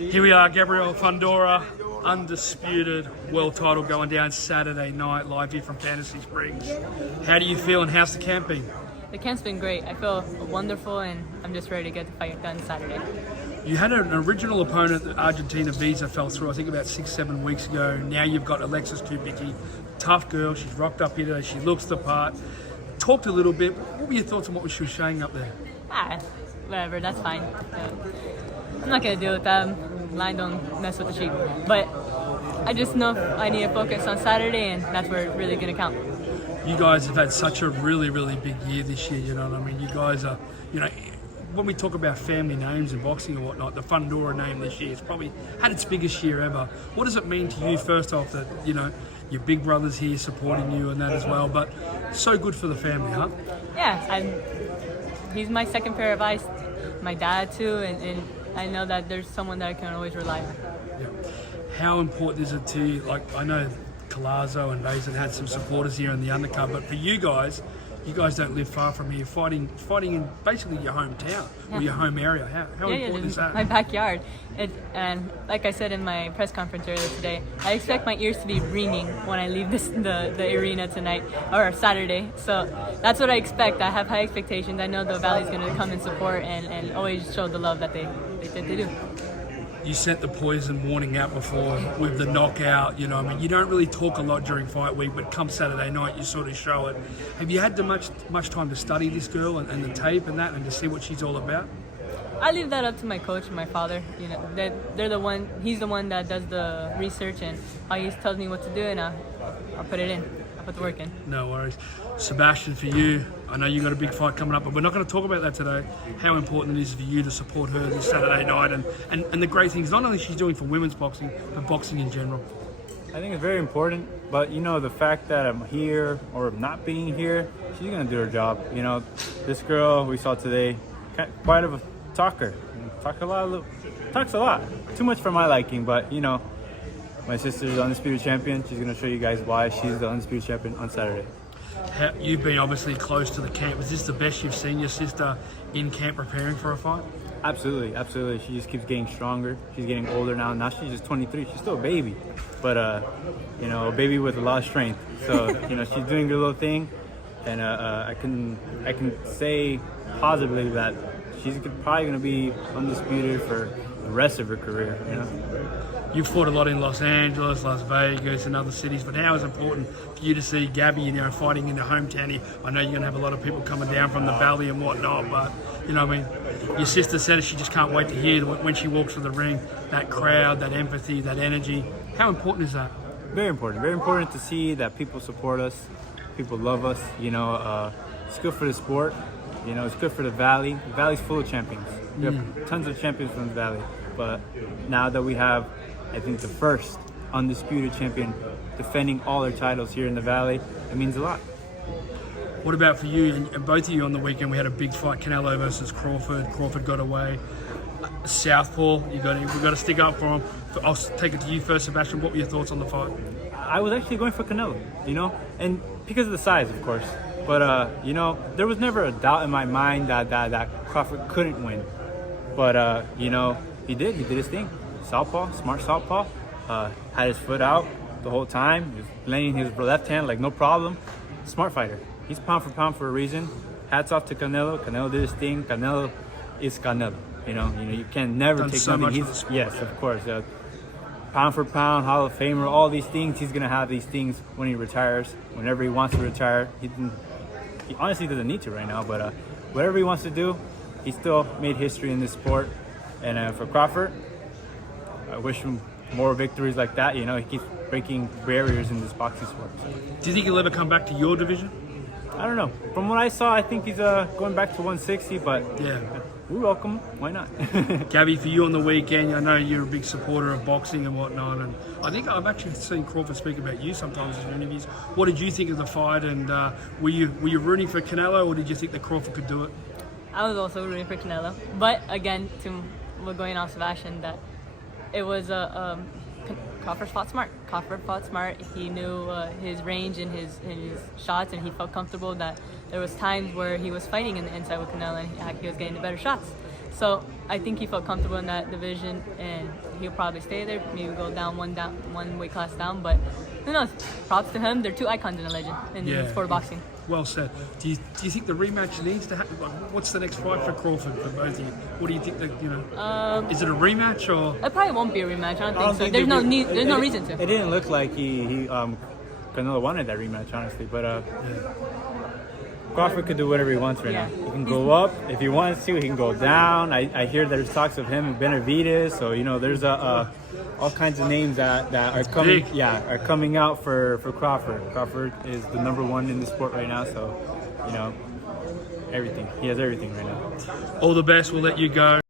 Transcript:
Here we are, Gabriela Fundora, undisputed world title going down Saturday night, live here from Fantasy Springs. How do you feel and how's the camp been? The camp's been great. I feel wonderful and I'm just ready to get the fight done Saturday. You had an original opponent, the Argentina visa fell through, I think about 6-7 weeks ago. Now you've got Alexis Kubicki, tough girl, she's rocked up here today, she looks the part. Talked a little bit, what were your thoughts on what she was showing up there? Whatever, that's fine. I'm not going to deal with that. Line don't mess with the sheep. But I just know I need to focus on Saturday and that's where it's really going to count. You guys have had such a really, really big year this year, you know what I mean? You guys are, you know, when we talk about family names in boxing and whatnot, the Fundora name this year has probably had its biggest year ever. What does it mean to you, first off, that, you know, your big brother's here supporting you and that as well, but so good for the family, huh? Yeah, he's my second pair of eyes, my dad too, and I know that there's someone that I can always rely on. Yeah. How important is it to you? Like, I know Colazo and Basin had some supporters here in the undercard, but for you guys don't live far from here, fighting in basically your hometown or your home area. How important is that? My backyard. And like I said in my press conference earlier today, I expect my ears to be ringing when I leave the arena tonight or Saturday. So that's what I expect. I have high expectations. I know the Valley's going to come and support and always show the love that they do. You sent the poison warning out before with the knockout, you know, I mean, you don't really talk a lot during fight week, but come Saturday night, you sort of show it. Have you had much time to study this girl and the tape and that and to see what she's all about? I leave that up to my coach and my father. You know, they're the one, he's the one that does the research and he tells me what to do and I'll put it in. I'll put the work in. No worries. Sebastian, for you, I know you got a big fight coming up, but we're not going to talk about that today. How important it is for you to support her this Saturday night and the great things, not only she's doing for women's boxing, but boxing in general. I think it's very important, but you know, the fact that I'm here or not being here, she's going to do her job. You know, this girl we saw today, quite of a talker. Talks a lot. Too much for my liking, but you know, my sister's the undisputed champion. She's going to show you guys why she's the undisputed champion on Saturday. You've been obviously close to the camp. Was this the best you've seen your sister in camp preparing for a fight? Absolutely, absolutely. She just keeps getting stronger. She's getting older now. Now she's just 23. She's still a baby, but you know, a baby with a lot of strength. So you know, she's doing her little thing, and I can say positively that she's probably going to be undisputed for the rest of her career. You know. You've fought a lot in Los Angeles, Las Vegas, and other cities, but how is it important for you to see Gabby, you know, fighting in your hometown here? I know you're going to have a lot of people coming down from the Valley and whatnot, but, you know, I mean, your sister said she just can't wait to hear when she walks to the ring, that crowd, that empathy, that energy. How important is that? Very important. Very important to see that people support us, people love us. You know, it's good for the sport. You know, it's good for the Valley. The Valley's full of champions. We have tons of champions from the Valley, but now that we have, I think, the first undisputed champion defending all their titles here in the Valley, it means a lot. What about for you and both of you on the weekend? We had a big fight, Canelo versus Crawford. Crawford got away. Southpaw, we've got to stick up for him. I'll take it to you first, Sebastian. What were your thoughts on the fight? I was actually going for Canelo, you know, and because of the size, of course. But, you know, there was never a doubt in my mind that Crawford couldn't win. But, you know, he did his thing. Southpaw, smart southpaw, had his foot out the whole time, just laying his left hand like no problem. Smart fighter. He's pound for pound for a reason. Hats off to Canelo. Canelo did his thing. Canelo is Canelo. You know, you can never take so something. Yes, of course. Pound for pound, Hall of Famer, all these things. He's gonna have these things when he retires. Whenever he wants to retire, he honestly doesn't need to right now. But whatever he wants to do, he still made history in this sport. And for Crawford, I wish him more victories like that. You know, he keeps breaking barriers in this boxing sport. Do you think he'll ever come back to your division? I don't know. From what I saw, I think he's going back to 160, but yeah, we welcome him. Why not? Gabby, for you on the weekend, I know you're a big supporter of boxing and whatnot, and I think I've actually seen Crawford speak about you sometimes in interviews. What did you think of the fight, and were you rooting for Canelo, or did you think that Crawford could do it? I was also rooting for Canelo, but again, we're going off Sebastian, that it was Crawford fought smart. Crawford fought smart. He knew his range and his shots, and he felt comfortable that there was times where he was fighting in the inside with Canelo and he was getting the better shots. So I think he felt comfortable in that division, and he'll probably stay there. Maybe go down one weight class down, but who knows? Props to him. They're two icons in the legend in the sport of boxing. Well said. Do you think the rematch needs to happen? Like, what's the next fight for Crawford for both of you? What do you think that is it a rematch or? It probably won't be a rematch. I don't think so. There's no need. There's no reason to. It didn't look like he Canelo wanted that rematch, honestly. But Crawford could do whatever he wants right now. He can go up if he wants to. He can go down. I hear there's talks of him and Benavidez. So there's all kinds of names that are coming. Big. Yeah, are coming out for Crawford. Crawford is the #1 in the sport right now. So everything. He has everything right now. All the best. We'll let you go.